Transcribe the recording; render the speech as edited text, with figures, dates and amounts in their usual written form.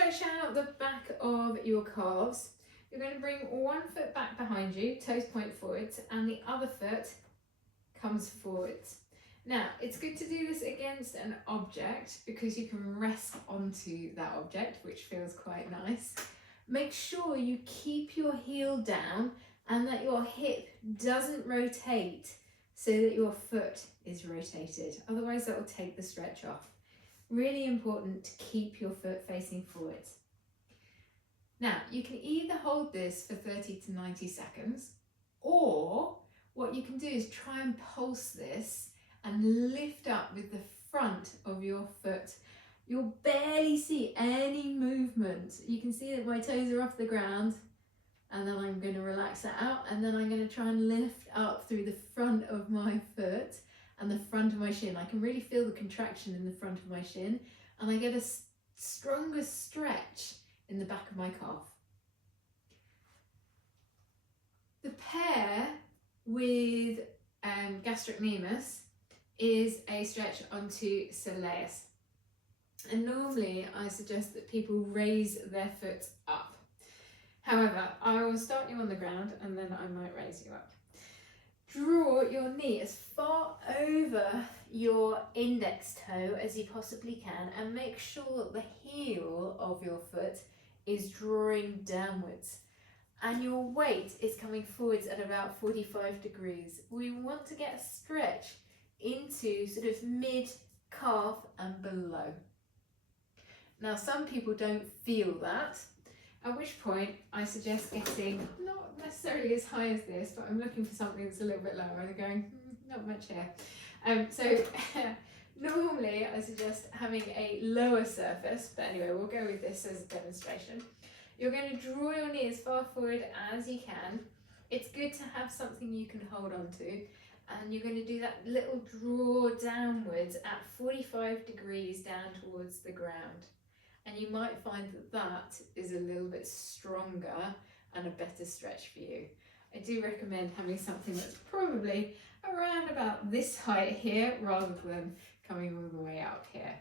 stretch out the back of your calves. You're going to bring one foot back behind you, toes point forwards, and the other foot comes forwards. Now, it's good to do this against an object because you can rest onto that object, which feels quite nice. Make sure you keep your heel down and that your hip doesn't rotate so that your foot is rotated. Otherwise, that will take the stretch off. Really important to keep your foot facing forwards. Now, you can either hold this for 30 to 90 seconds, or what you can do is try and pulse this and lift up with the front of your foot. You'll barely see any movement. You can see that my toes are off the ground, and then I'm going to relax that out, and then I'm going to try and lift up through the front of my foot and the front of my shin. I can really feel the contraction in the front of my shin, and I get a stronger stretch in the back of my calf. The pair with Gastrocnemius is a stretch onto Soleus. And normally I suggest that people raise their foot up. However, I will start you on the ground and then I might raise you up. Draw your knee as far over your index toe as you possibly can, and make sure that the heel of your foot is drawing downwards and your weight is coming forwards at about 45 degrees. We want to get a stretch into sort of mid-calf and below. Now, some people don't feel that, at which point I suggest getting not necessarily as high as this, but I'm looking for something that's a little bit lower, and going, not much here. So normally I suggest having a lower surface, but anyway, we'll go with this as a demonstration. You're going to draw your knee as far forward as you can. It's good to have something you can hold on to, and you're going to do that little draw downwards at 45 degrees down towards the ground. And you might find that that is a little bit stronger and a better stretch for you. I do recommend having something that's probably around about this height here rather than coming all the way out here.